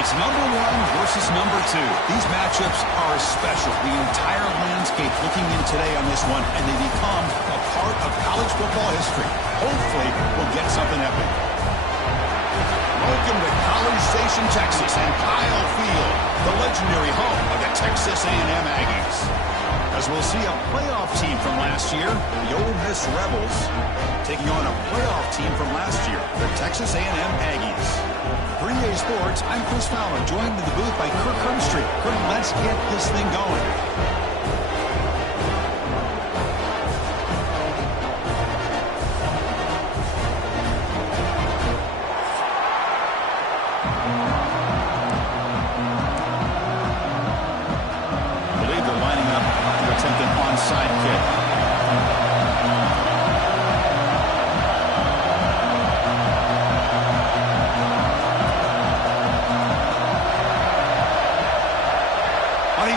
It's number one versus number two. These matchups are special. The entire landscape looking in today on this one, and they become a part of college football history. Hopefully, we'll get something epic. Welcome to College Station, Texas, and Kyle Field, the legendary home of the Texas A&M Aggies. As we'll see a playoff team from last year, the Ole Miss Rebels, taking on a playoff team from last year, the Texas A&M Aggies. For EA Sports, I'm Chris Fowler, joined in the booth by Kirk Hermstreet. Kirk, let's get this thing going. I believe they're lining up to attempt an onside kick.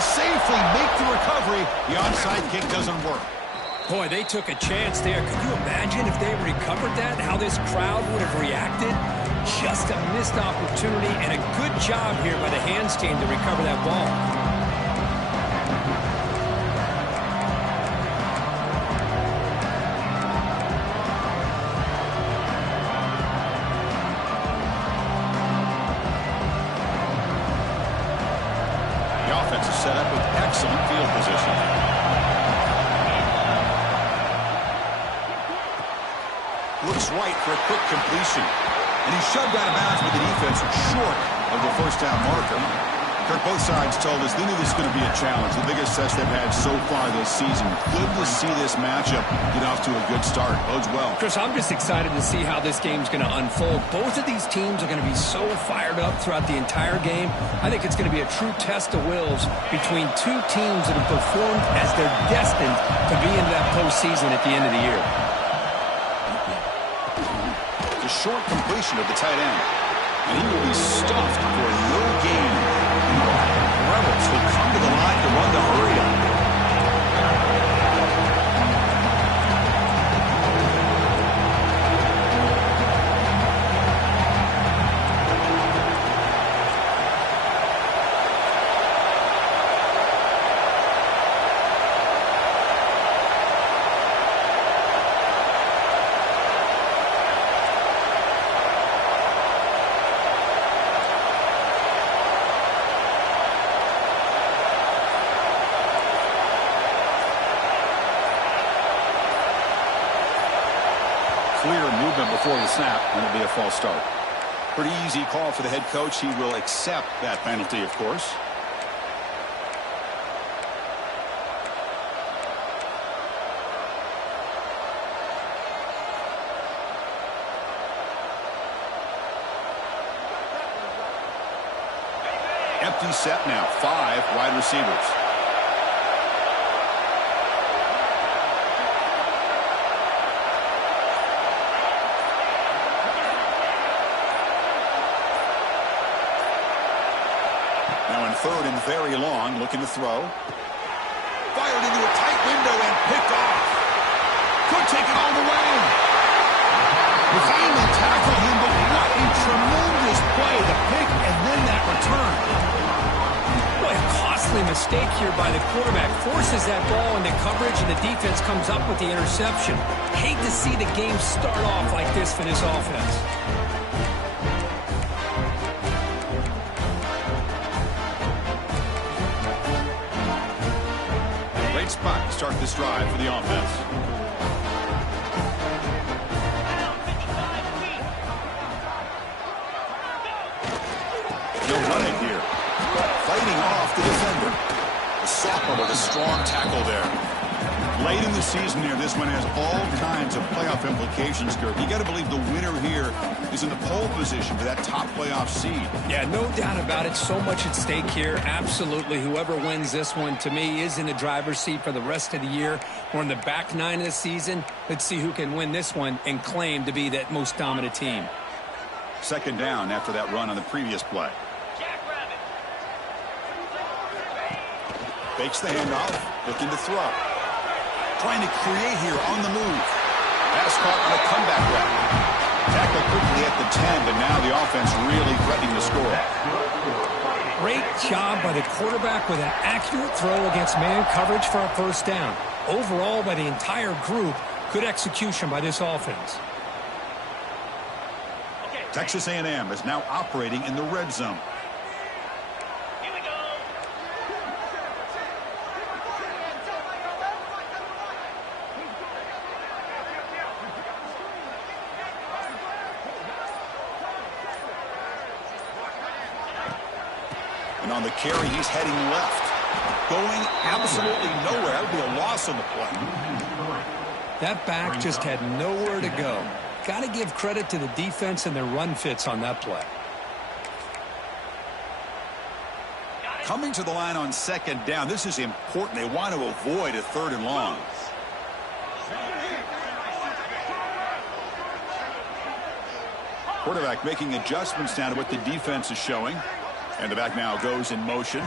Safely make the recovery. The onside kick doesn't work. Boy, they took a chance there. Could you imagine if they recovered that, how this crowd would have reacted? Just a missed opportunity and a good job here by the hands team to recover that ball. Set up with excellent field position. Looks right for a quick completion. And he shoved out of bounds, but the defense was short of the first down marker. Kirk, both sides told us they knew this was going to be a challenge, the biggest test they've had so far this season. Good to see this matchup get off to a good start. Bodes well. Chris, I'm just excited to see how this game's going to unfold. Both of these teams are going to be so fired up throughout the entire game. I think it's going to be a true test of wills between two teams that have performed as they're destined to be in that postseason at the end of the year. The short completion of the tight end. And he will be stuffed for no gain. Rebels will come to the line to run the hurry up. Clear movement before the snap, and it'll be a false start. Pretty easy call for the head coach. He will accept that penalty, of course. Empty set now. 5 wide receivers. Now in third and very long, looking to throw. Fired into a tight window and picked off. Could take it all the way. McCain will tackle him, but what a tremendous play. The pick and then that return. Boy, a costly mistake here by the quarterback. Forces that ball into coverage, and the defense comes up with the interception. Hate to see the game start off like this for this offense. Great spot to start this drive for the offense. No running here. Fighting off the defender. The sophomore with a strong tackle there. Late in the season here, this one has all kinds of playoff implications, Kurt. You got to believe the winner here is in the pole position for that top playoff seed. Yeah, no doubt about it. So much at stake here. Absolutely. Whoever wins this one, to me, is in the driver's seat for the rest of the year. We're in the back nine of the season. Let's see who can win this one and claim to be that most dominant team. Second down after that run on the previous play. Fakes the handoff, looking to throw. Trying to create here on the move. Pass caught on a comeback route. Tackle quickly at the 10, but now the offense really threatening to score. Great job by the quarterback with an accurate throw against man coverage for a first down. Overall, by the entire group, good execution by this offense. Texas A&M is now operating in the red zone. And on the carry, he's heading left. Going absolutely nowhere. That would be a loss on the play. That back just had nowhere to go. Got to give credit to the defense and their run fits on that play. Coming to the line on second down. This is important. They want to avoid a 3rd and long. Quarterback making adjustments down to what the defense is showing. And the back now goes in motion.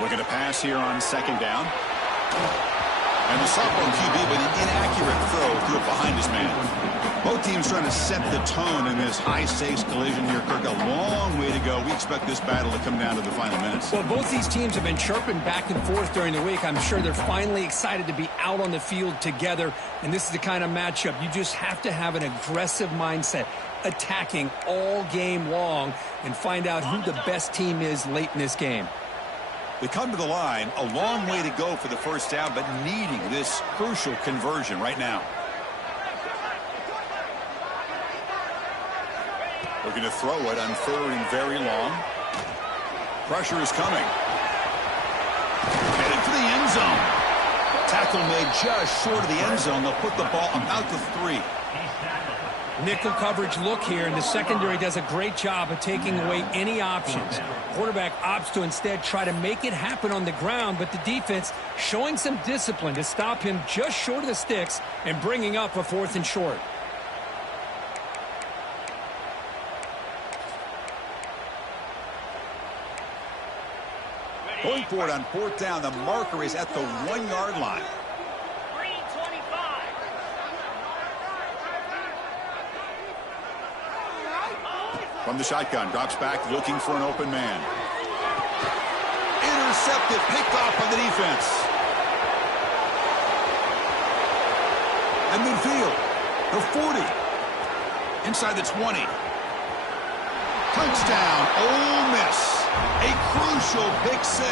Looking to pass here on second down. And the sophomore QB with an inaccurate throw threw it behind his man. Both teams trying to set the tone in this high-stakes collision here. Kirk, a long way to go. We expect this battle to come down to the final minutes. Well, both these teams have been chirping back and forth during the week. I'm sure they're finally excited to be out on the field together. And this is the kind of matchup you just have to have an aggressive mindset, attacking all game long, and find out who the best team is late in this game. They come to the line, a long way to go for the first down, but needing this crucial conversion right now. Looking to throw it on 3rd and very long. Pressure is coming. Headed for the end zone. Tackle made just short of the end zone. They'll put the ball about the 3. Nickel coverage look here, and the secondary does a great job of taking away any options. Quarterback opts to instead try to make it happen on the ground, but the defense showing some discipline to stop him just short of the sticks and bringing up a 4th and short. Going for it on 4th down. The marker is at the 1-yard line. From the shotgun, drops back, looking for an open man. Intercepted, picked off by the defense. And midfield, the 40. Inside the 20. Touchdown, Ole Miss. A crucial pick 6.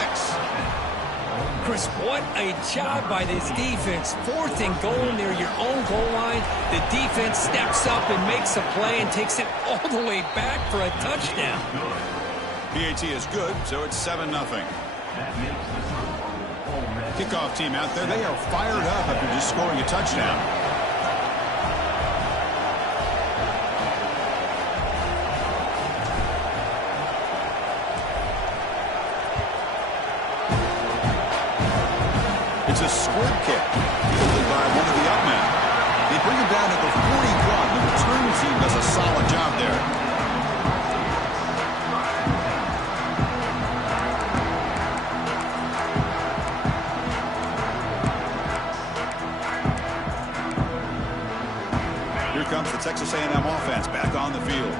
Chris, what a job by this defense. 4th and goal near your own goal line. The defense steps up and makes a play and takes it all the way back for a touchdown. PAT is good, so it's 7-0. Kickoff team out there. They are fired up after just scoring a touchdown. It's a squib kick fielded by one of the up men. They bring him down at the 41. The return team does a solid job there. Here comes the Texas A&M offense back on the field.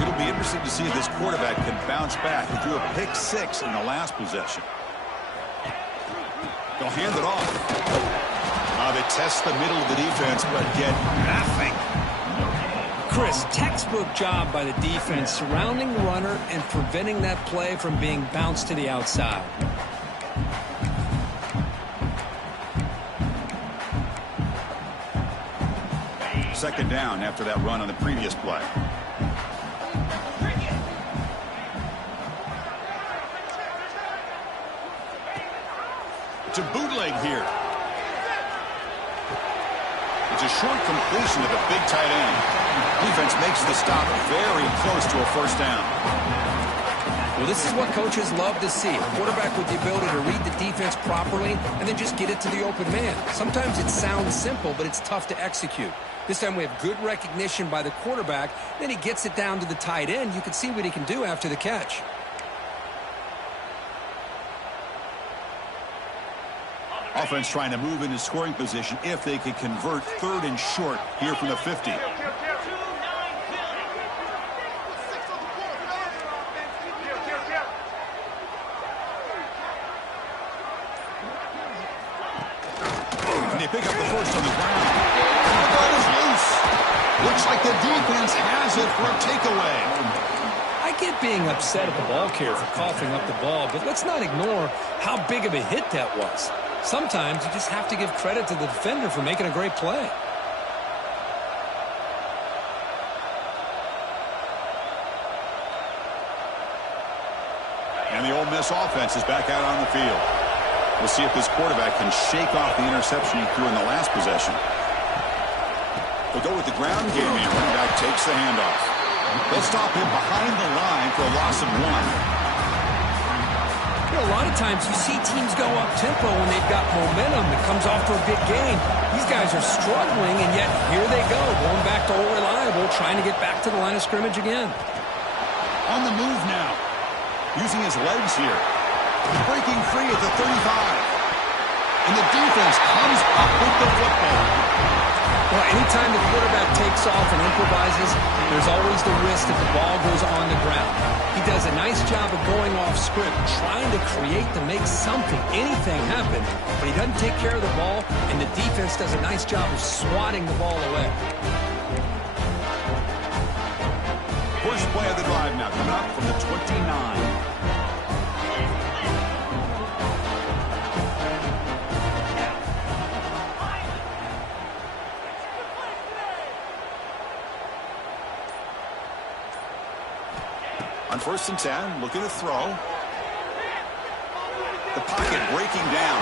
It'll be interesting to see if this quarterback can bounce back. He threw a pick 6 in the last possession. They'll hand it off. They test the middle of the defense, but get nothing. Chris, textbook job by the defense surrounding the runner and preventing that play from being bounced to the outside. Second down after that run on the previous play. It's a bootleg here. It's a short completion to the big tight end. Defense makes the stop very close to a first down. Well, this is what coaches love to see. A quarterback with the ability to read the defense properly and then just get it to the open man. Sometimes it sounds simple, but it's tough to execute. This time we have good recognition by the quarterback. Then he gets it down to the tight end. You can see what he can do after the catch. Offense trying to move into scoring position if they could convert 3rd and short here from the 50. And they pick up the first on the ground. And the ball is loose. Looks like the defense has it for a takeaway. I get being upset at the ball carrier for coughing up the ball, but let's not ignore how big of a hit that was. Sometimes you just have to give credit to the defender for making a great play. And the Ole Miss offense is back out on the field. We'll see if this quarterback can shake off the interception he threw in the last possession. They'll go with the ground game here. Running back takes the handoff. They'll stop him behind the line for a loss of 1. You know, a lot of times you see teams go up-tempo when they've got momentum that comes off to a big gain. These guys are struggling, and yet here they go, going back to old reliable, trying to get back to the line of scrimmage again. On the move now. Using his legs here. Breaking free at the 35. And the defense comes up with the football. Well, anytime the quarterback takes off and improvises, there's always the risk that the ball goes on the ground. He does a nice job of going off script, trying to create to make something, anything happen, but he doesn't take care of the ball, and the defense does a nice job of swatting the ball away. First play of the drive now, coming up from the 29. On 1st and 10, looking to throw. The pocket breaking down.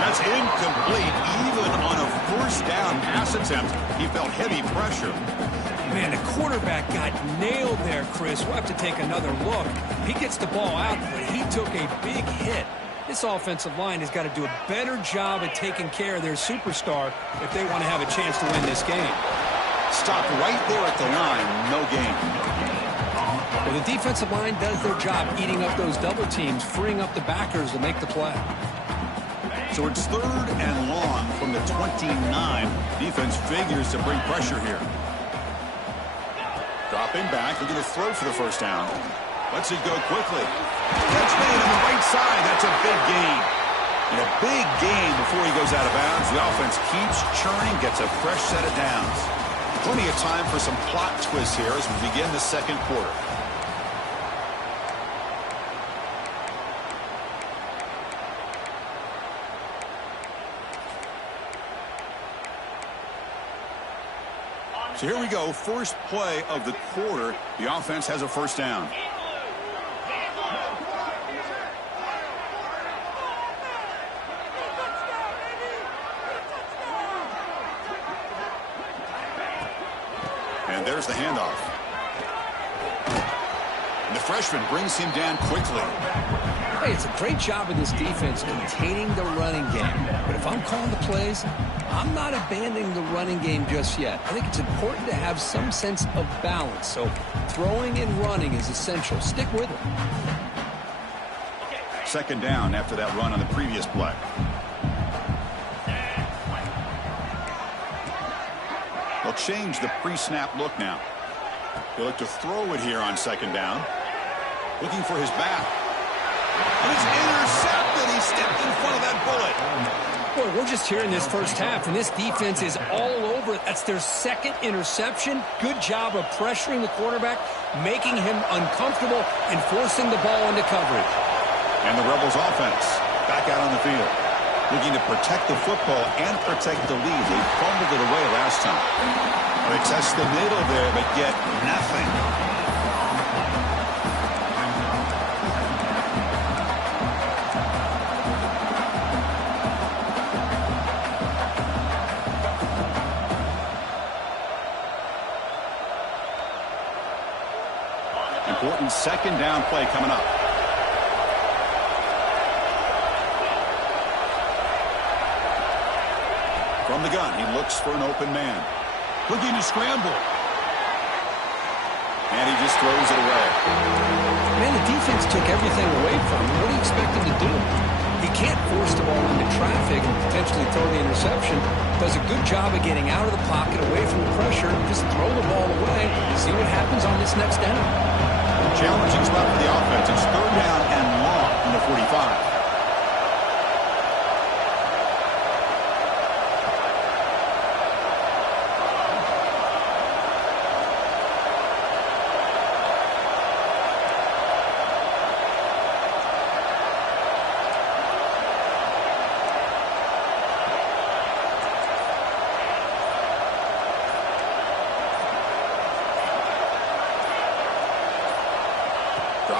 That's incomplete. Even on a 1st down pass attempt, he felt heavy pressure. Man, the quarterback got nailed there, Chris. We'll have to take another look. He gets the ball out, but he took a big hit. This offensive line has got to do a better job at taking care of their superstar if they want to have a chance to win this game. Stopped right there at the line. No gain. Well, the defensive line does their job eating up those double teams, freeing up the backers to make the play. So it's 3rd and long from the 29. Defense figures to bring pressure here. Dropping back, looking to throw for the 1st down. Lets it go quickly. Catch made on the right side. That's a big gain. And a big gain before he goes out of bounds. The offense keeps churning, gets a fresh set of downs. Plenty of time for some plot twists here as we begin the 2nd quarter. So here we go, first play of the quarter. The offense has a 1st down. And there's the handoff. And the freshman brings him down quickly. Hey, it's a great job of this defense containing the running game. But if I'm calling the plays, I'm not abandoning the running game just yet. I think it's important to have some sense of balance. So throwing and running is essential. Stick with it. 2nd down after that run on the previous play. They'll change the pre-snap look now. They look to throw it here on 2nd down. Looking for his back. And it's intercepted. He stepped in front of that bullet. Boy, we're just here in this 1st half, and this defense is all over it. That's their 2nd interception. Good job of pressuring the quarterback, making him uncomfortable, and forcing the ball into coverage. And the Rebels offense back out on the field. Looking to protect the football and protect the lead. They fumbled it away last time. They test the middle there, but get nothing. Important 2nd down play coming up. From the gun, he looks for an open man. Looking to scramble. And he just throws it away. Man, the defense took everything away from him. What do you expect him to do? He can't force the ball into traffic and potentially throw the interception. Does a good job of getting out of the pocket, away from the pressure. Just throw the ball away. See what happens on this next down. Challenging spot for the offense. It's 3rd down and long from the 45.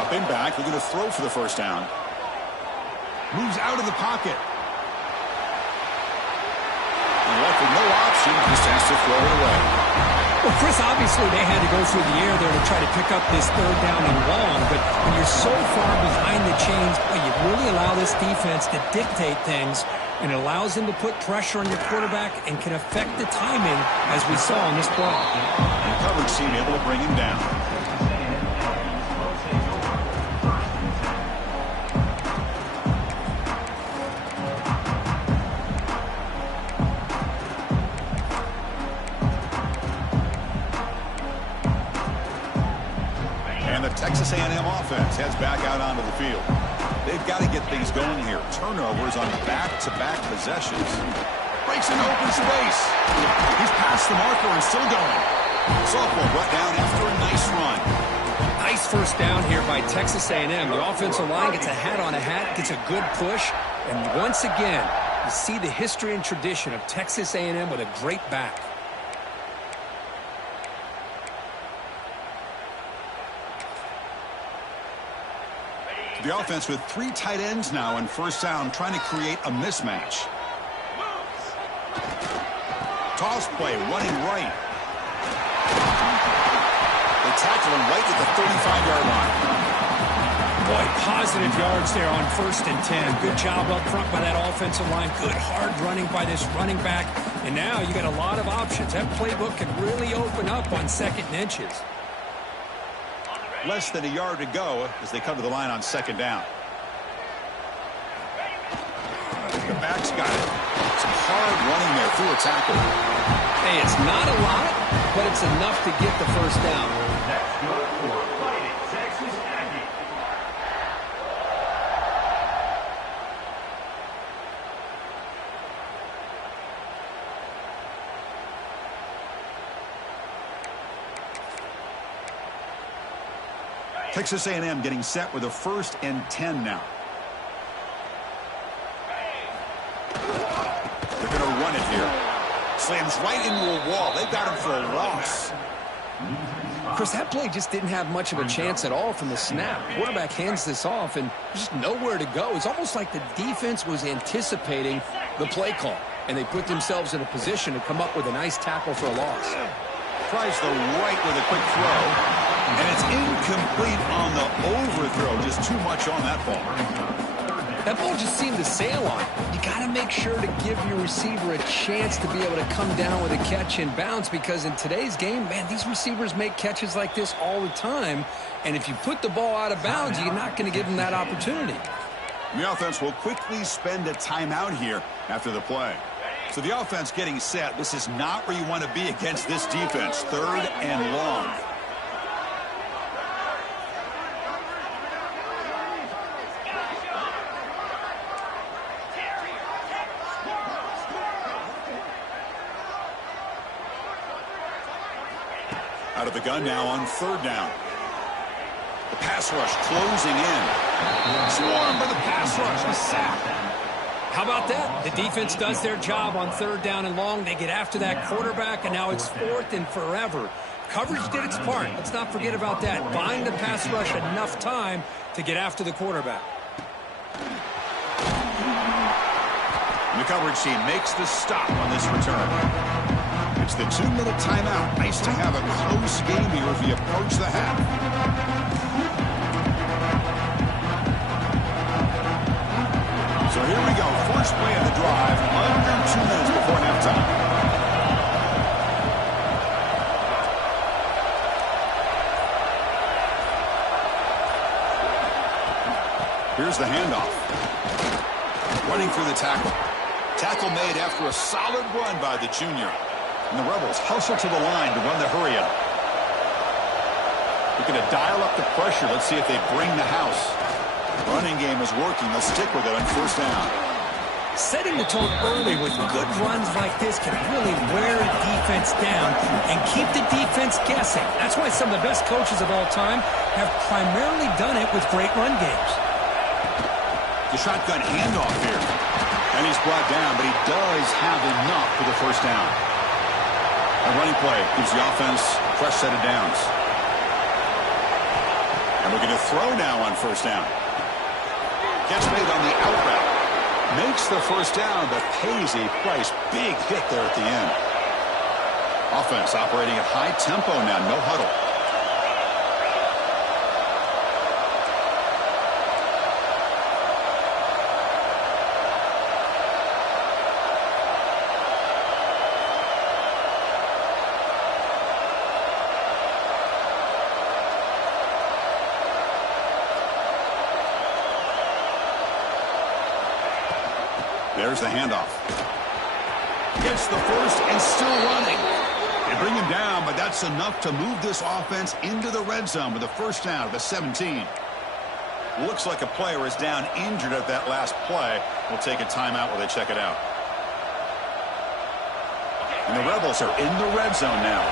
Dropping back, looking to throw for the first down. Moves out of the pocket. And left with no option, just has to throw it away. Well, Chris, obviously they had to go through the air there to try to pick up this third down and long, but when you're so far behind the chains, boy, you really allow this defense to dictate things, and it allows them to put pressure on your quarterback and can affect the timing, as we saw in this play. And the coverage team able to bring him down. And the Texas A&M offense heads back out onto the field. They've got to get things going here. Turnovers on back-to-back possessions. Breaks into open space. He's past the marker and still going. Sophomore brought down after a nice run. Nice first down here by Texas A&M. The offensive line gets a hat on a hat, gets a good push, and once again, you see the history and tradition of Texas A&M with a great back. The offense with 3 tight ends now in first down, trying to create a mismatch. Toss play, running right. They tackle him right at the 35-yard line. Boy, positive yards there on 1st and 10. Good job up front by that offensive line. Good hard running by this running back. And now you got a lot of options. That playbook can really open up on 2nd and inches. Less than a yard to go as they come to the line on 2nd down. The back's got it. Some hard running there through a tackle. Hey, it's not a lot, but it's enough to get the first down. That's good for Fighting Texas A&M. Texas A&M getting set with a 1st and 10 now. They're going to run it here. Slams right into a wall. They've got him for a loss. Chris, that play just didn't have much of a chance at all from the snap. Quarterback hands this off, and just nowhere to go. It's almost like the defense was anticipating the play call, and they put themselves in a position to come up with a nice tackle for a loss. Tries the right with a quick throw. And it's incomplete on the overthrow. Just too much on that ball. That ball just seemed to sail on. You got to make sure to give your receiver a chance to be able to come down with a catch and bounce, because in today's game, man, these receivers make catches like this all the time. And if you put the ball out of bounds, you're not going to give them that opportunity. The offense will quickly spend a timeout here after the play. So the offense getting set. This is not where you want to be against this defense. 3rd and long. Out of the gun now on 3rd down. The pass rush closing in. Swarmed by the pass rush. A sack. How about that? The defense does their job on 3rd down and long. They get after that quarterback, and now it's 4th and forever. Coverage did its part. Let's not forget about that. Buying the pass rush enough time to get after the quarterback. And the coverage team makes the stop on this return. It's the 2-minute timeout. Nice to have a close game here as we approach the half. So here we go. First play of the drive. Under 2 minutes before halftime. Here's the handoff. Running through the tackle. Tackle made after a solid run by the junior. And the Rebels hustle to the line to run the hurry-up. Looking to dial up the pressure. Let's see if they bring the house. Running game is working. They'll stick with it on 1st down. Setting the tone early with good runs like this can really wear a defense down and keep the defense guessing. That's why some of the best coaches of all time have primarily done it with great run games. The shotgun handoff here. And he's brought down, but he does have enough for the first down. A running play gives the offense a fresh set of downs. Looking to throw now on first down. Gets made on the out route. Makes the first down, but pays a price. Big hit there at the end. Offense operating at high tempo now. No huddle. There's the handoff. Gets the first and still running. They bring him down, but that's enough to move this offense into the red zone with a first down at the 17. Looks like a player is down injured at that last play. We'll take a timeout while they check it out. And the Rebels are in the red zone now.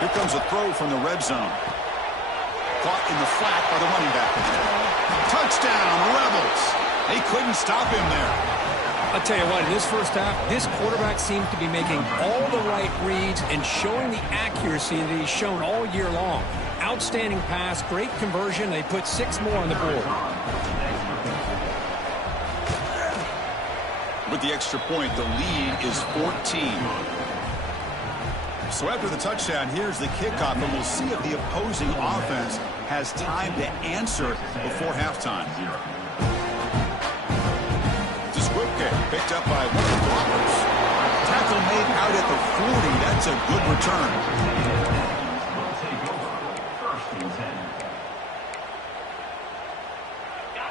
Here comes a throw from the red zone. Caught in the flat by the running back. Touchdown, Rebels. They couldn't stop him there. I'll tell you what, in this first half, this quarterback seemed to be making all the right reads and showing the accuracy that he's shown all year long. Outstanding pass, great conversion. They put 6 more on the board. With the extra point, the lead is 14. So after the touchdown, here's the kickoff, and we'll see if the opposing offense has time to answer before halftime. Disquipke picked up by one of the blockers. Tackle made out at the 40. That's a good return.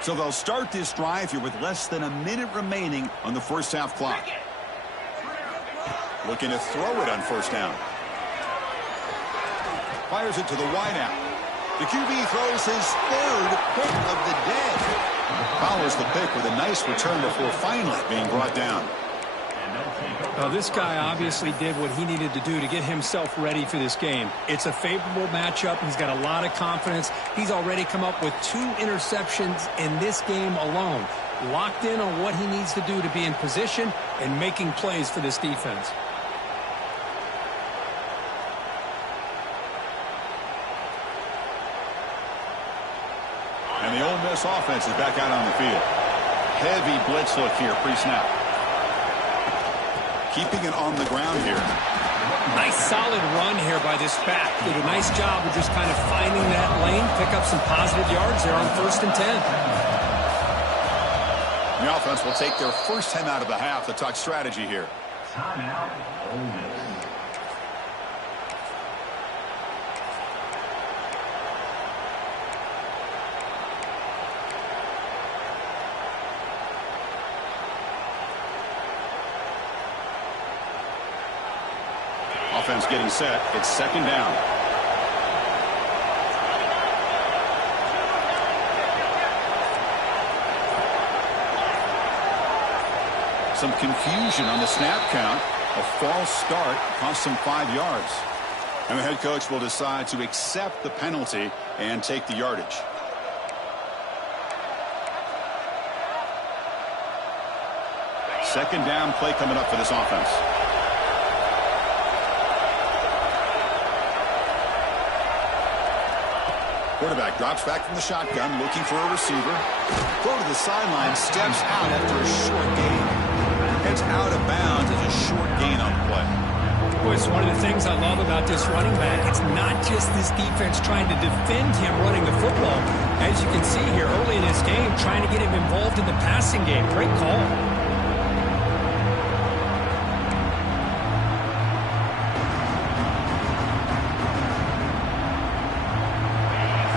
So they'll start this drive here with less than a minute remaining on the first half clock. Looking to throw it on first down. Fires it to the wideout. The QB throws his third pick of the day. Follows the pick with a nice return before finally being brought down. This guy obviously did what he needed to do to get himself ready for this game. It's a favorable matchup. He's got a lot of confidence. He's already come up with 2 interceptions in this game alone. Locked in on what he needs to do to be in position and making plays for this defense. And the Ole Miss offense is back out on the field. Heavy blitz look here, pre-snap. Keeping it on the ground here. Nice solid run here by this back. Did a nice job of just kind of finding that lane, pick up some positive yards there on 1st and 10. The offense will take their first 10 out of the half to talk strategy here. Timeout, Ole Miss. Offense getting set. It's second down. Some confusion on the snap count. A false start cost them 5 yards. And the head coach will decide to accept the penalty and take the yardage. Second down play coming up for this offense. Quarterback drops back from the shotgun, looking for a receiver. Throw to the sideline, steps out after a short gain. Heads out of bounds as a short gain on the play. Boy, it's one of the things I love about this running back. It's not just this defense trying to defend him running the football. As you can see here early in this game, trying to get him involved in the passing game. Great call.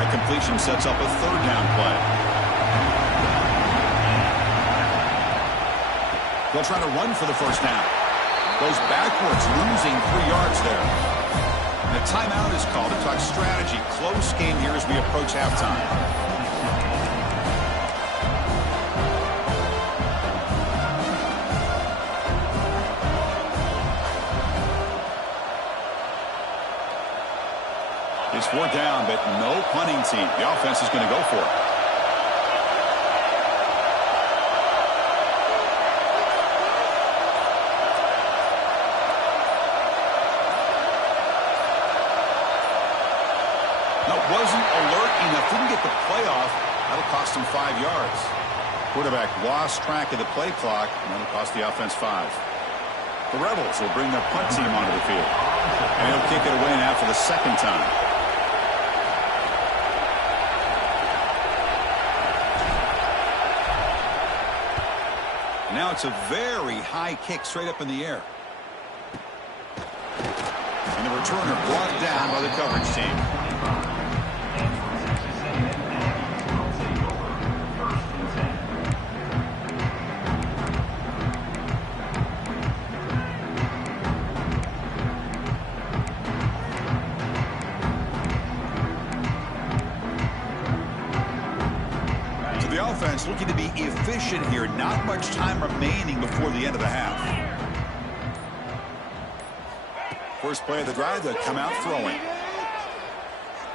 Completion sets up a third down play. They'll try to run for the first down. Goes backwards, losing 3 yards there. And a timeout is called to talk strategy. Close game here as we approach halftime. It's 4th down, but no punting team. The offense is going to go for it. wasn't alert enough. Didn't get the play off. That'll cost him 5 yards. Quarterback lost track of the play clock, and that'll cost the offense 5. The Rebels will bring their punt team onto the field. And he'll kick it away now for the second time. Now it's a very high kick straight up in the air. And the returner brought down by the coverage team. Offense looking to be efficient here. Not much time remaining before the end of the half. First play of the drive, they'll come out throwing.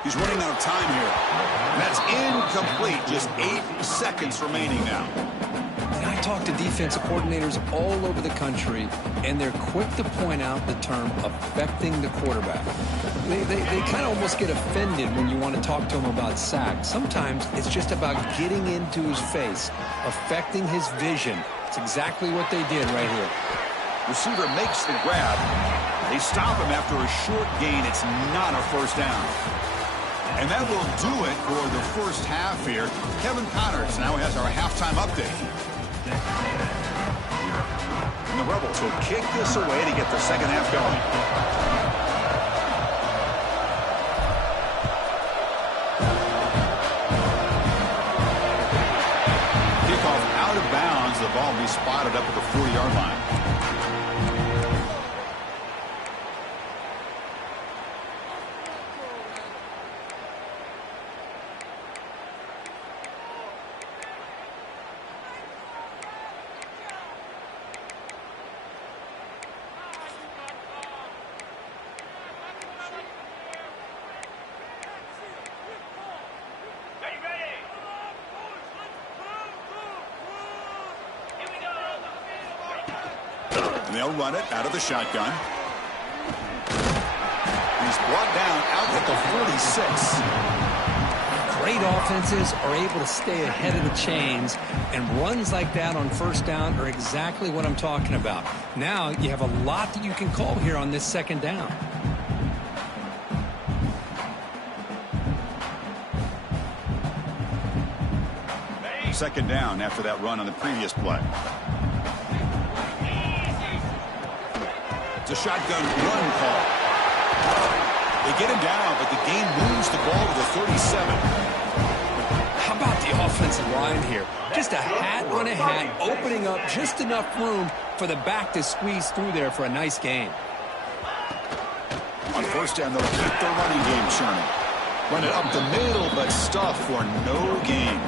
He's running out of time here. And that's incomplete. Just 8 seconds remaining now. And I talk to defensive coordinators all over the country, and they're quick to point out the term affecting the quarterback. They kind of almost get offended when you want to talk to them about sacks. Sometimes it's just about getting into his face, affecting his vision. It's exactly what they did right here. Receiver makes the grab. They stop him after a short gain. It's not a first down. And that will do it for the first half here. Kevin Connors now has our halftime update. And the Rebels will kick this away to get the second half going. Out of bounds, the ball will be spotted up at the 40-yard line. And they'll run it out of the shotgun. He's brought down out at the 46. Great offenses are able to stay ahead of the chains, and runs like that on first down are exactly what I'm talking about. Now you have a lot that you can call here on this second down. Second down after that run on the previous play. It's a shotgun run call. They get him down, but the game moves the ball to the 37. How about the offensive line here? Just a hat on a hat, opening up just enough room for the back to squeeze through there for a nice gain. On first down, they'll keep their running game churning. Run it up the middle, but stuff for no gain.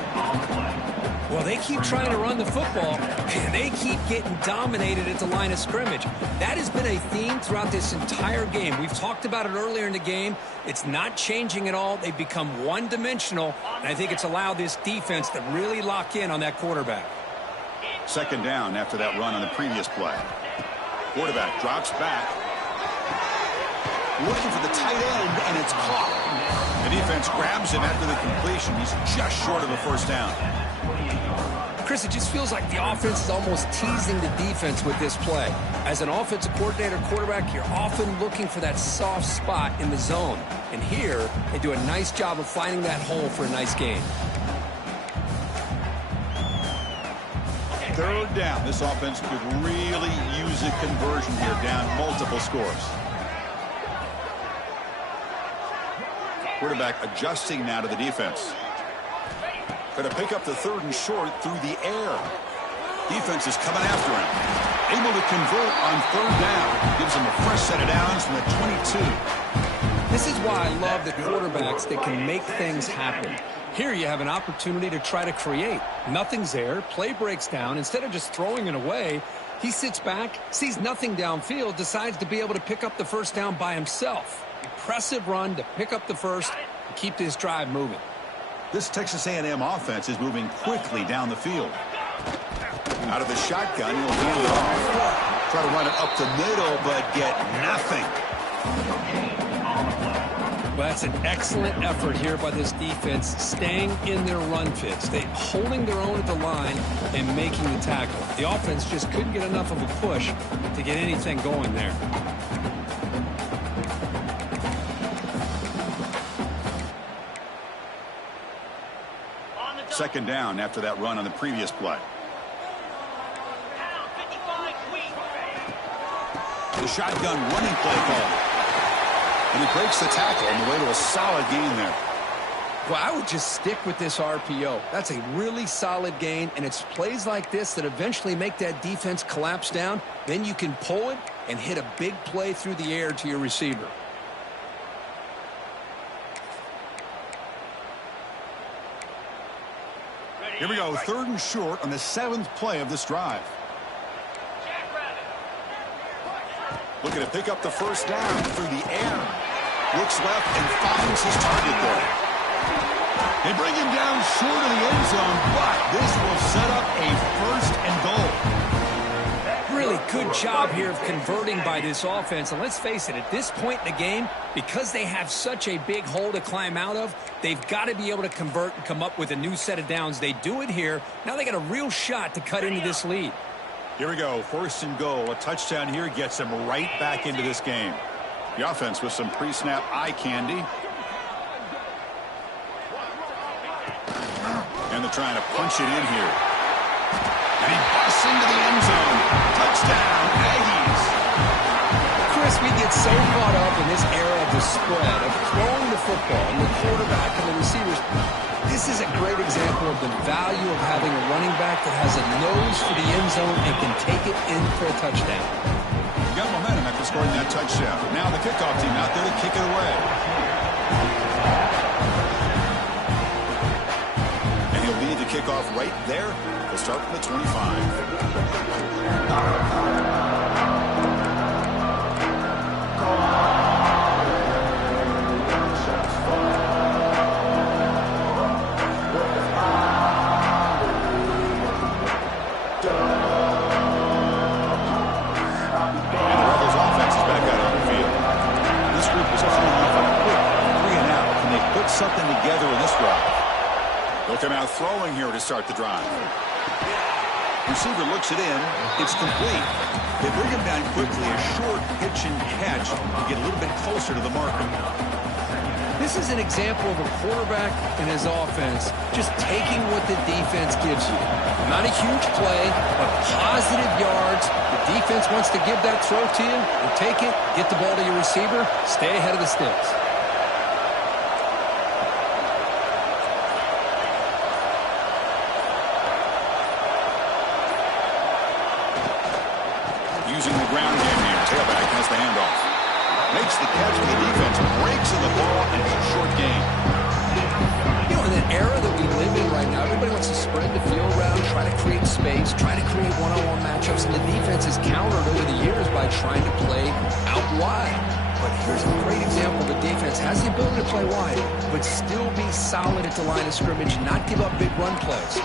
Well, they keep trying to run the football, and they keep getting dominated at the line of scrimmage. That has been a theme throughout this entire game. We've talked about it earlier in the game. It's not changing at all. They've become one-dimensional, and I think it's allowed this defense to really lock in on that quarterback. Second down after that run on the previous play. Quarterback drops back. Looking for the tight end, and it's caught. The defense grabs him after the completion. He's just short of a first down. Chris, it just feels like the offense is almost teasing the defense with this play. As an offensive coordinator quarterback, you're often looking for that soft spot in the zone. And here, they do a nice job of finding that hole for a nice gain. Third down. This offense could really use a conversion here, down multiple scores. Quarterback adjusting now to the defense. Going to pick up the third and short through the air. Defense is coming after him. Able to convert on third down. Gives him a fresh set of downs from the 22. This is why I love the quarterbacks that can make things happen. Here you have an opportunity to try to create. Nothing's there. Play breaks down. Instead of just throwing it away, he sits back, sees nothing downfield, decides to be able to pick up the first down by himself. Impressive run to pick up the first and keep this drive moving. This Texas A&M offense is moving quickly down the field. Out of the shotgun, he'll hand it off. Try to run it up the middle, but get nothing. Well, that's an excellent effort here by this defense, staying in their run fits. They holding their own at the line and making the tackle. The offense just couldn't get enough of a push to get anything going there. Second down after that run on the previous play. The shotgun running play call. And he breaks the tackle on the way to a solid gain there. Well, I would just stick with this RPO. That's a really solid gain, and it's plays like this that eventually make that defense collapse down. Then you can pull it and hit a big play through the air to your receiver. Here we go, 3rd and short on the 7th play of this drive. Looking to pick up the first down through the air. Looks left and finds his target there. They bring him down short of the end zone, but this will set up a 1st and goal. Really good job here of converting by this offense. And let's face it, at this point in the game, because they have such a big hole to climb out of, they've got to be able to convert and come up with a new set of downs. They do it here. Now they got a real shot to cut into this lead. Here we go, 1st and goal. A touchdown here gets them right back into this game. The offense with some pre-snap eye candy. And they're trying to punch it in here. And he busts into the end zone. Touchdown, Aggies. Chris, we get so caught up in this era of the spread, of throwing the football, and the quarterback and the receivers. This is a great example of the value of having a running back that has a nose for the end zone and can take it in for a touchdown. You got momentum after scoring that touchdown. Now the kickoff team out there to kick it away. And he'll lead the kickoff right there. They'll start from the 25. Something together in this drive. They'll come out throwing here to start the drive. Receiver looks it in. It's complete. They bring him down quickly. A short pitch and catch to get a little bit closer to the marker. This is an example of a quarterback and his offense just taking what the defense gives you. Not a huge play, but positive yards. The defense wants to give that throw to you. You take it, get the ball to your receiver, stay ahead of the sticks. Using the ground game here. Tailback has the handoff. Makes the catch for the defense. Breaks in the ball, and it's a short gain. You know, in that era that we live in right now, everybody wants to spread the field around, try to create space, try to create one-on-one matchups, and the defense has countered over the years by trying to play out wide. But here's a great example. The defense has the ability to play wide, but still be solid at the line of scrimmage, not give up big run plays.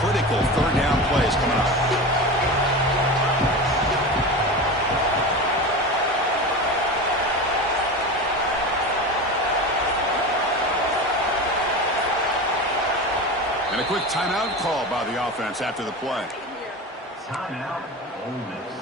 Critical 3rd down plays coming up. And a quick timeout call by the offense after the play. Timeout, Ole Miss.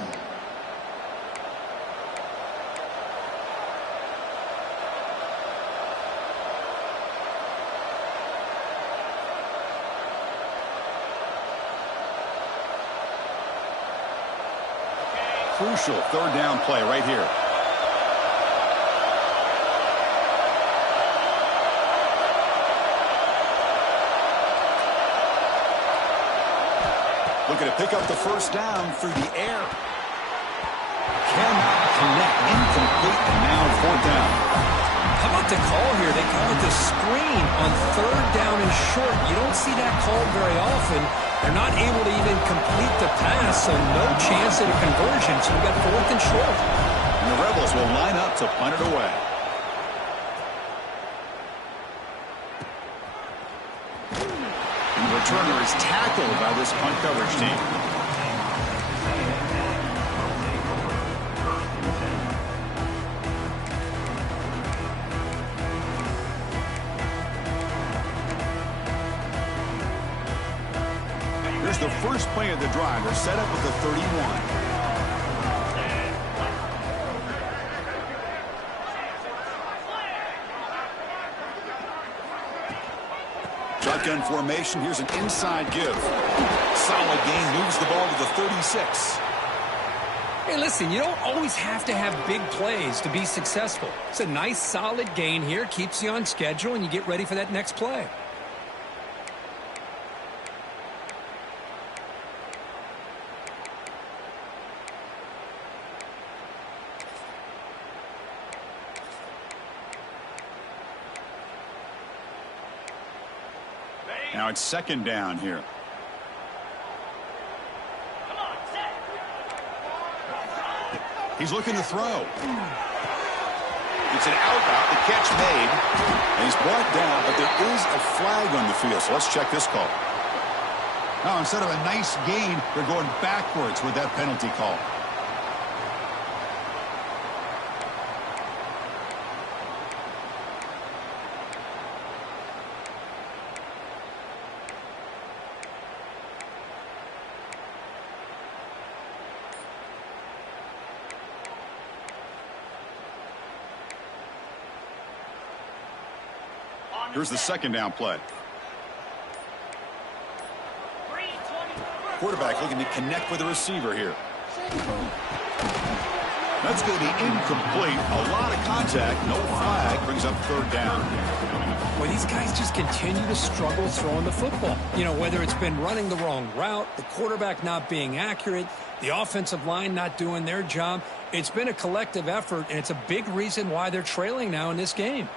Crucial 3rd down play right here. Looking to pick up the first down through the air. Cannot connect. Incomplete, and now 4th down. How about the call here? They call it the screen on 3rd down and short. You don't see that called very often. They're not able to even complete the pass, so no chance at a conversion. So we've got 4th and short. And the Rebels will line up to punt it away. returner is tackled by this punt coverage team. Here's the first play of the drive. They're set up with the 31. Shotgun formation. Here's an inside give. Solid gain. Moves the ball to the 36. Hey, listen, you don't always have to have big plays to be successful. It's a nice, solid gain here. Keeps you on schedule, and you get ready for that next play. Now it's second down here. He's looking to throw. It's an out route. The catch made. And he's brought down, but there is a flag on the field. So let's check this call. Now, instead of a nice gain, they're going backwards with that penalty call. Here's the second down play. Quarterback looking to connect with the receiver here. That's going to be incomplete. A lot of contact. No flag. Brings up third down. Well, these guys just continue to struggle throwing the football. You know, whether it's been running the wrong route, the quarterback not being accurate, the offensive line not doing their job. It's been a collective effort, and it's a big reason why they're trailing now in this game.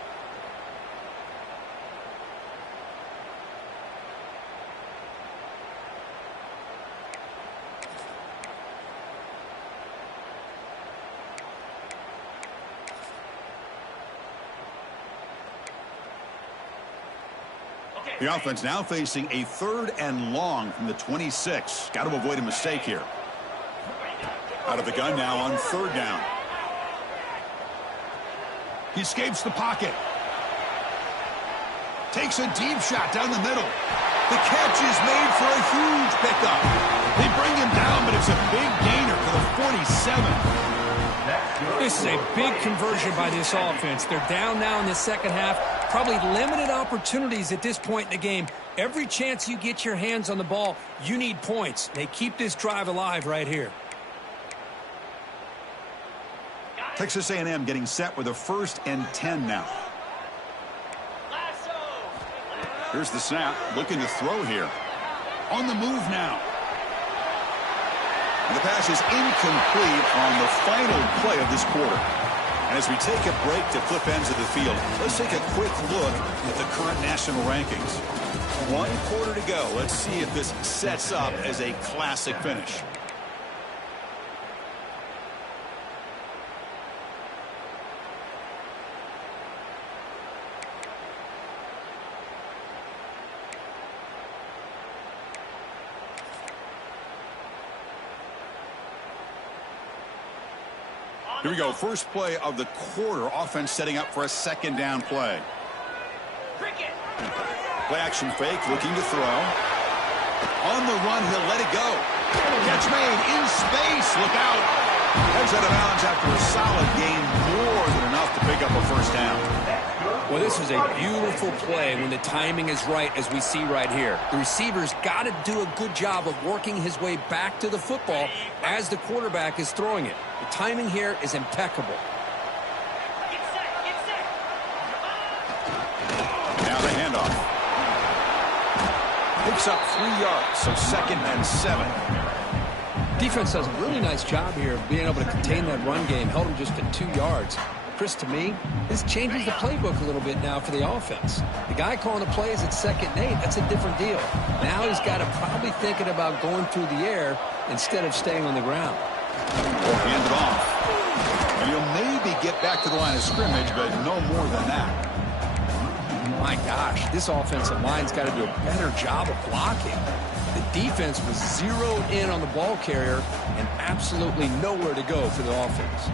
The offense now facing a third and long from the 26. Got to avoid a mistake here. Out of the gun now on third down. He escapes the pocket. Takes a deep shot down the middle. The catch is made for a huge pickup. They bring him down, but it's a big gainer for the 47. This is a big conversion by this offense. They're down now in the second half. Probably limited opportunities at this point in the game. Every chance you get your hands on the ball, you need points. They keep this drive alive right here. Texas A&M getting set with a 1st and 10 now. Here's the snap. Looking to throw here. On the move now. And the pass is incomplete on the final play of this quarter. And as we take a break to flip ends of the field, let's take a quick look at the current national rankings. 1 quarter to go. Let's see if this sets up as a classic finish. Here we go. First play of the quarter. Offense setting up for a second down play. Play action fake. Looking to throw. On the run. He'll let it go. Catch made in space. Look out. Heads out of bounds after a solid gain. More than enough to pick up a first down. Well, this is a beautiful play when the timing is right, as we see right here. The receiver's got to do a good job of working his way back to the football as the quarterback is throwing it. The timing here is impeccable. Now the handoff. Picks up 3 yards, so 2nd and 7. Defense does a really nice job here of being able to contain that run game. Held him just to 2 yards. Chris, to me, this changes the playbook a little bit now for the offense. The guy calling the plays at 2nd and 8, that's a different deal. Now he's got to probably thinking about going through the air instead of staying on the ground. Hand it off. And he'll maybe get back to the line of scrimmage, but no more than that. My gosh, this offensive line's got to do a better job of blocking. The defense was zeroed in on the ball carrier and absolutely nowhere to go for the offense.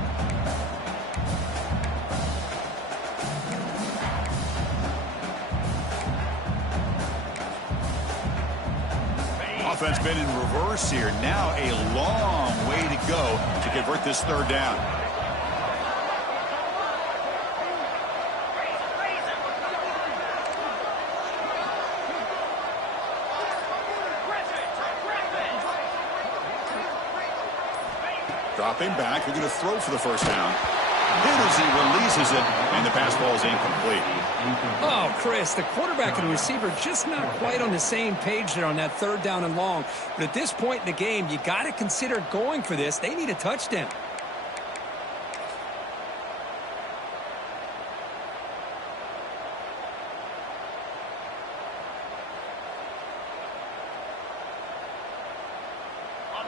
Offense been in reverse here. Now a long way to go to convert this third down. Dropping back, they're going to throw for the first down. Hit as he releases it, and the pass ball is incomplete. Oh, Chris, the quarterback and the receiver just not quite on the same page there on that third down and long. But at this point in the game, you got to consider going for this. They need a touchdown.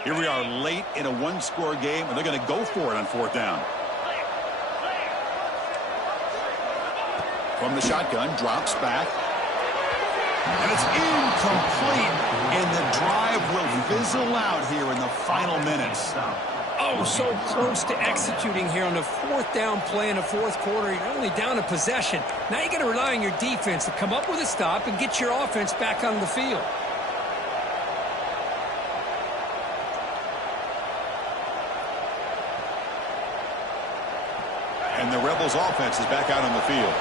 Here we are late in a one-score game, and they're going to go for it on fourth down. From the shotgun, drops back. And it's incomplete, and the drive will fizzle out here in the final minutes. Oh, so close to executing here on the fourth down play in the fourth quarter. You're only down a possession. Now you got to rely on your defense to come up with a stop and get your offense back on the field. And the Rebels offense is back out on the field.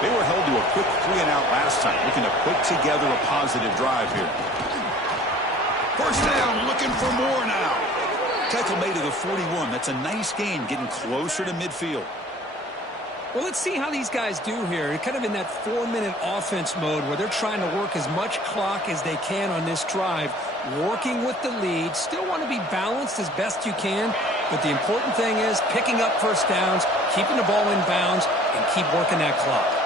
They were held to a quick 3-and-out last time, looking to put together a positive drive here. First down, looking for more now. Tackle made to the 41. That's a nice gain, getting closer to midfield. Well, let's see how these guys do here. They're kind of in that 4-minute offense mode where they're trying to work as much clock as they can on this drive, working with the lead. Still want to be balanced as best you can, but the important thing is picking up first downs, keeping the ball in bounds, and keep working that clock.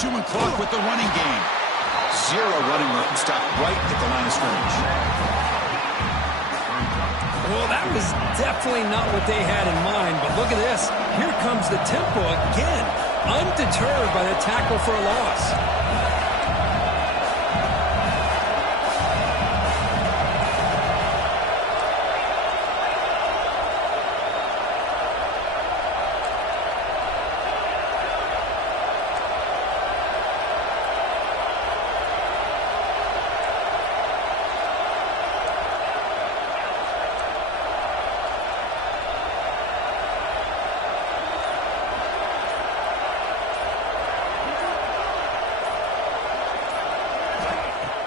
Chewing clock with the running game. Zero running room. Stop right at the line of scrimmage. Well, that was definitely not what they had in mind, but look at this. Here comes the tempo again. Undeterred by the tackle for a loss.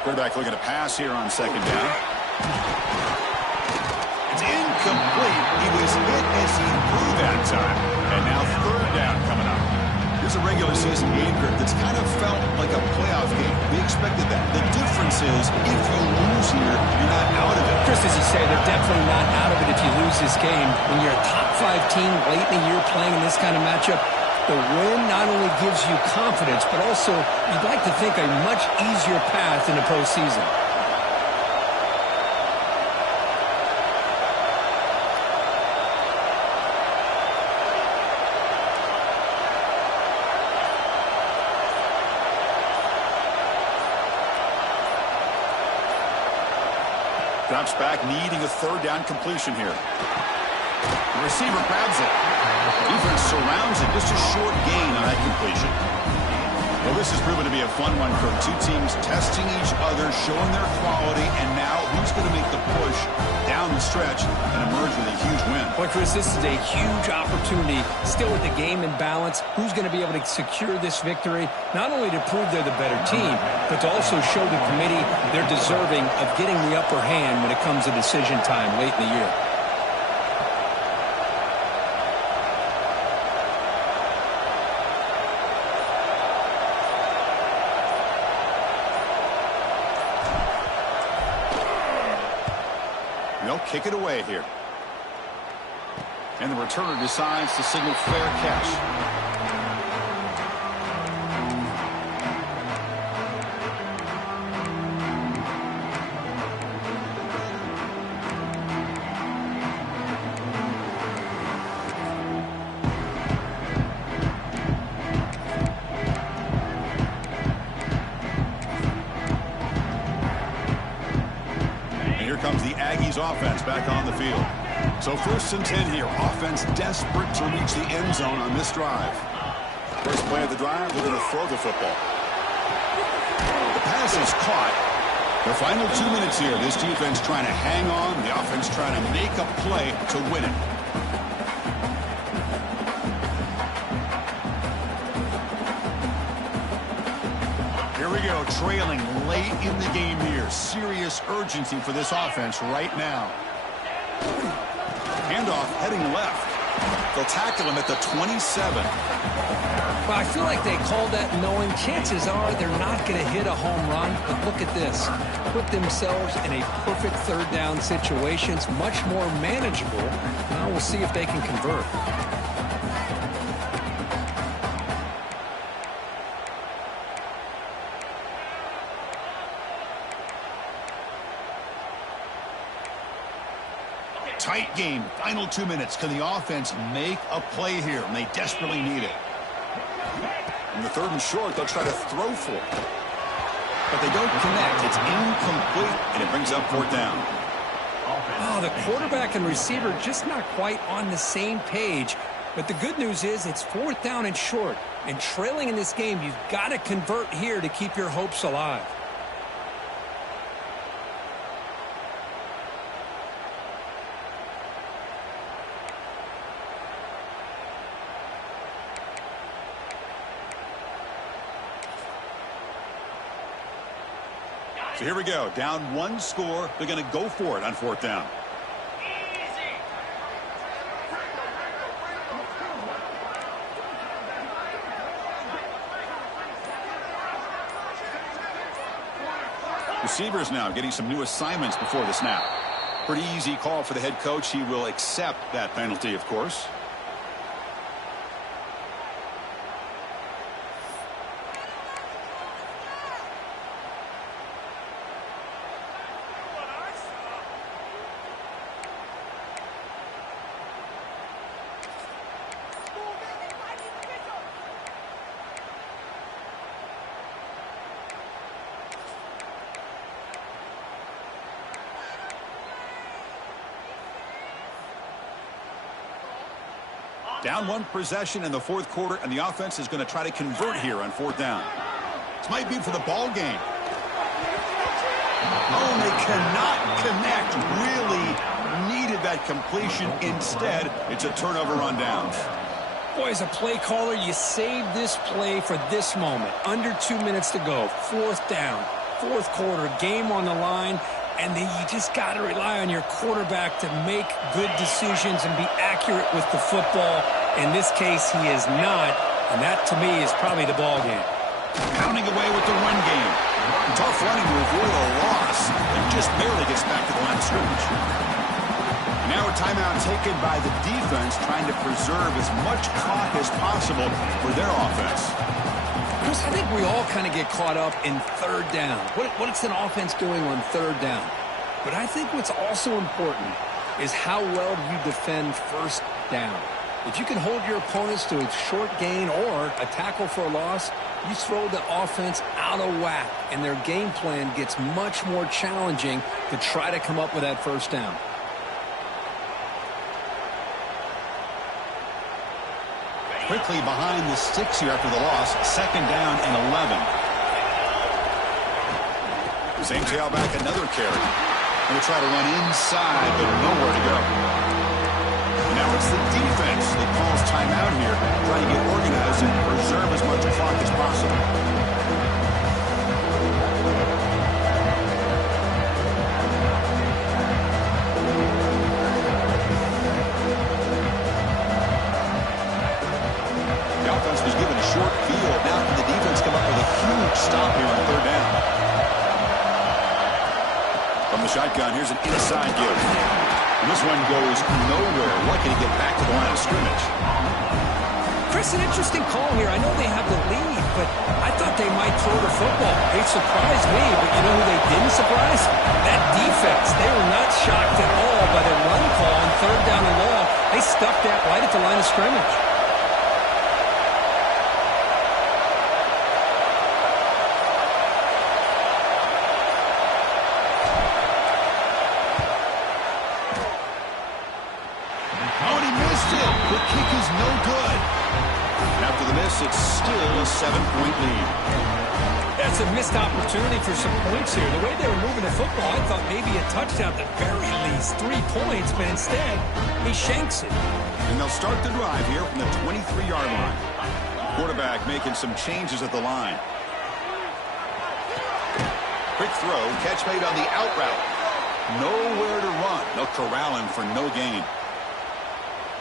Quarterback looking to pass here on second down. It's incomplete. He was hit as he threw that time. And now third down coming up. Here's a regular season game group that's kind of felt like a playoff game. We expected that. The difference is if you lose here, you're not out of it. Just as you say, they're definitely not out of it if you lose this game. When you're a top-5 team late in the year playing in this kind of matchup, the win not only gives you confidence, but also you'd like to think a much easier path in the postseason. Drops back, needing a third down completion here. The receiver grabs it. Defense surrounds it. Just a short gain on that completion. Well, this has proven to be a fun one for two teams testing each other, showing their quality, and now who's going to make the push down the stretch and emerge with a huge win. Boy, Chris, this is a huge opportunity. Still with the game in balance, who's going to be able to secure this victory, not only to prove they're the better team, but to also show the committee they're deserving of getting the upper hand when it comes to decision time late in the year. They'll kick it away here. And the returner decides to signal fair catch. Miami's offense back on the field. So 1st and 10 here. Offense desperate to reach the end zone on this drive. First play of the drive, they're going to throw the football. The pass is caught. The final 2 minutes here. This defense trying to hang on. The offense trying to make a play to win it. Here we go, trailing late in the game here. Serious urgency for this offense right now. Handoff heading left. They'll tackle him at the 27. Well, I feel like they called that knowing chances are they're not going to hit a home run. But look at this. Put themselves in a perfect 3rd down situation. It's much more manageable. Now we'll see if they can convert. Tight game. Final 2 minutes. Can the offense make a play here? And they desperately need it. In the 3rd and short, they'll try to throw for it. But they don't connect. It's incomplete, and it brings up 4th down. Oh, the quarterback and receiver just not quite on the same page. But the good news is it's 4th down and short. And trailing in this game, you've got to convert here to keep your hopes alive. So here we go. Down 1 score. They're going to go for it on 4th down. Receivers now getting some new assignments before the snap. Pretty easy call for the head coach. He will accept that penalty, of course. Down 1 possession in the 4th quarter, and the offense is going to try to convert here on 4th down. This might be for the ball game. Oh, and they cannot connect. Really needed that completion. Instead, it's a turnover on downs. Boy, as a play caller, you save this play for this moment. Under 2 minutes to go. 4th down. 4th quarter. Game on the line. And then you just got to rely on your quarterback to make good decisions and be accurate with the football. In this case, he is not. And that, to me, is probably the ball game. Pounding away with the run game. Tough running to avoid a loss. And just barely gets back to the line of scrimmage. Now a timeout taken by the defense, trying to preserve as much clock as possible for their offense. Chris, I think we all kind of get caught up in 3rd down. What's an offense doing on 3rd down? But I think what's also important is how well do you defend 1st down. If you can hold your opponents to a short gain or a tackle for a loss, you throw the offense out of whack, and their game plan gets much more challenging to try to come up with that 1st down. Quickly behind the sticks here after the loss. 2nd down and 11. Same tailback, another carry. Going to try to run inside, but nowhere to go. Now it's the defense that calls timeout here, trying to get organized and preserve as much clock as possible. Was given a short field. Now can the defense come up with a huge stop here on 3rd down? From the shotgun, here's an inside give. And this one goes nowhere. Lucky to get back to the line of scrimmage. Chris, an interesting call here. I know they have the lead, but I thought they might throw the football. They surprised me, but you know who they didn't surprise? That defense. They were not shocked at all by the run call on 3rd down and long. They stuffed that right at the line of scrimmage. 6-point lead. That's a missed opportunity for some points here. The way they were moving the football, I thought maybe a touchdown at the very least, 3 points, but instead, he shanks it. And they'll start the drive here from the 23-yard line. Quarterback making some changes at the line. Quick throw, catch made on the out route. Nowhere to run. They'll corral him for no gain.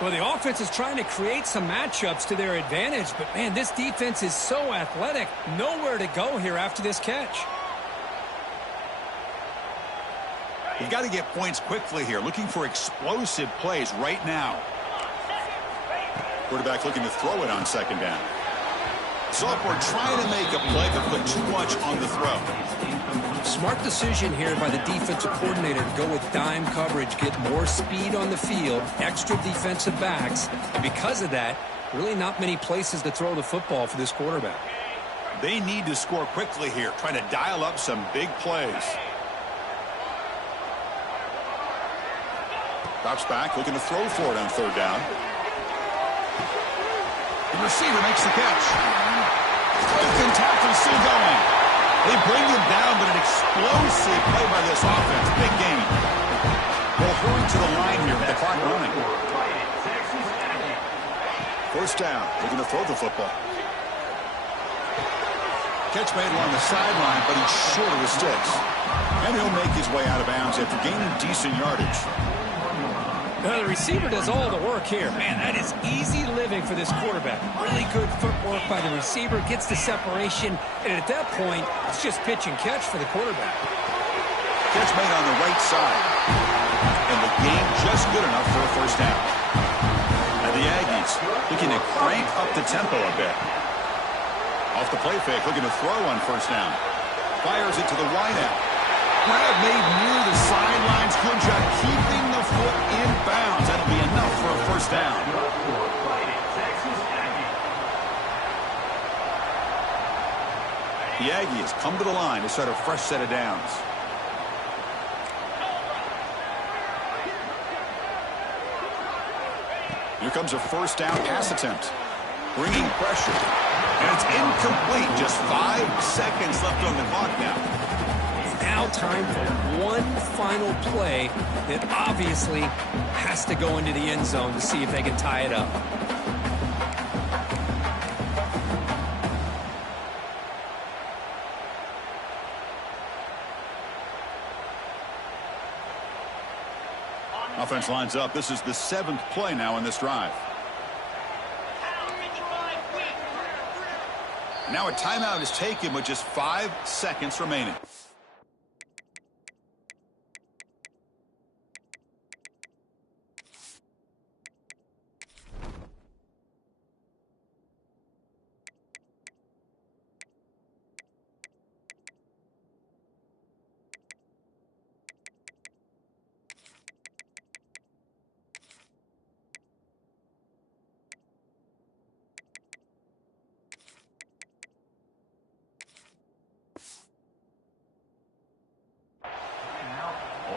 Well, the offense is trying to create some matchups to their advantage, but, man, this defense is so athletic. Nowhere to go here after this catch. You've got to get points quickly here, looking for explosive plays right now. Quarterback looking to throw it on second down. Sophomore trying to make a play, but put too much on the throw. Smart decision here by the defensive coordinator to go with dime coverage, get more speed on the field, extra defensive backs, and because of that, really not many places to throw the football for this quarterback. They need to score quickly here, trying to dial up some big plays. Drops back, looking to throw for it on third down. The receiver makes the catch. Broken tackle still going. They bring him down, but an explosive play by this offense. Big game. We'll hurry to the line here with the clock running. First down. They're going to throw the football. Catch made along the sideline, but he's short of the sticks. And he'll make his way out of bounds after gaining decent yardage. The receiver does all the work here. Man, that is easy living for this quarterback. Really good footwork by the receiver, gets the separation, and at that point, it's just pitch and catch for the quarterback. Catch made on the right side. And the game just good enough for a first down. And the Aggies looking to crank up the tempo a bit. Off the play fake, looking to throw on first down. Fires it to the wideout. Grab made near the sidelines. Good job keeping the foot in bounds. That'll be enough for a first down. The Aggies come to the line to start a fresh set of downs. Here comes a first down pass attempt. Bringing pressure. And it's incomplete. Just 5 seconds left on the clock now. Now time for one final play that obviously has to go into the end zone to see if they can tie it up. Offense lines up. This is the 7th play now in this drive. Now a timeout is taken with just 5 seconds remaining.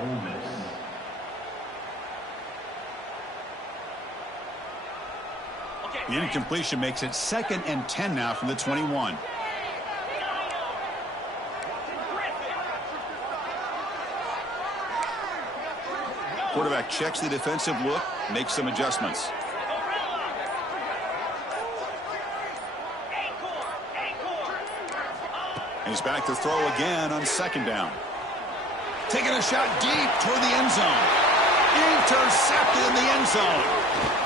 Ole Miss. The incompletion makes it 2nd and 10 now from the 21. Quarterback checks the defensive look, makes some adjustments. And he's back to throw again on second down. Taking a shot deep toward the end zone. Intercepted in the end zone.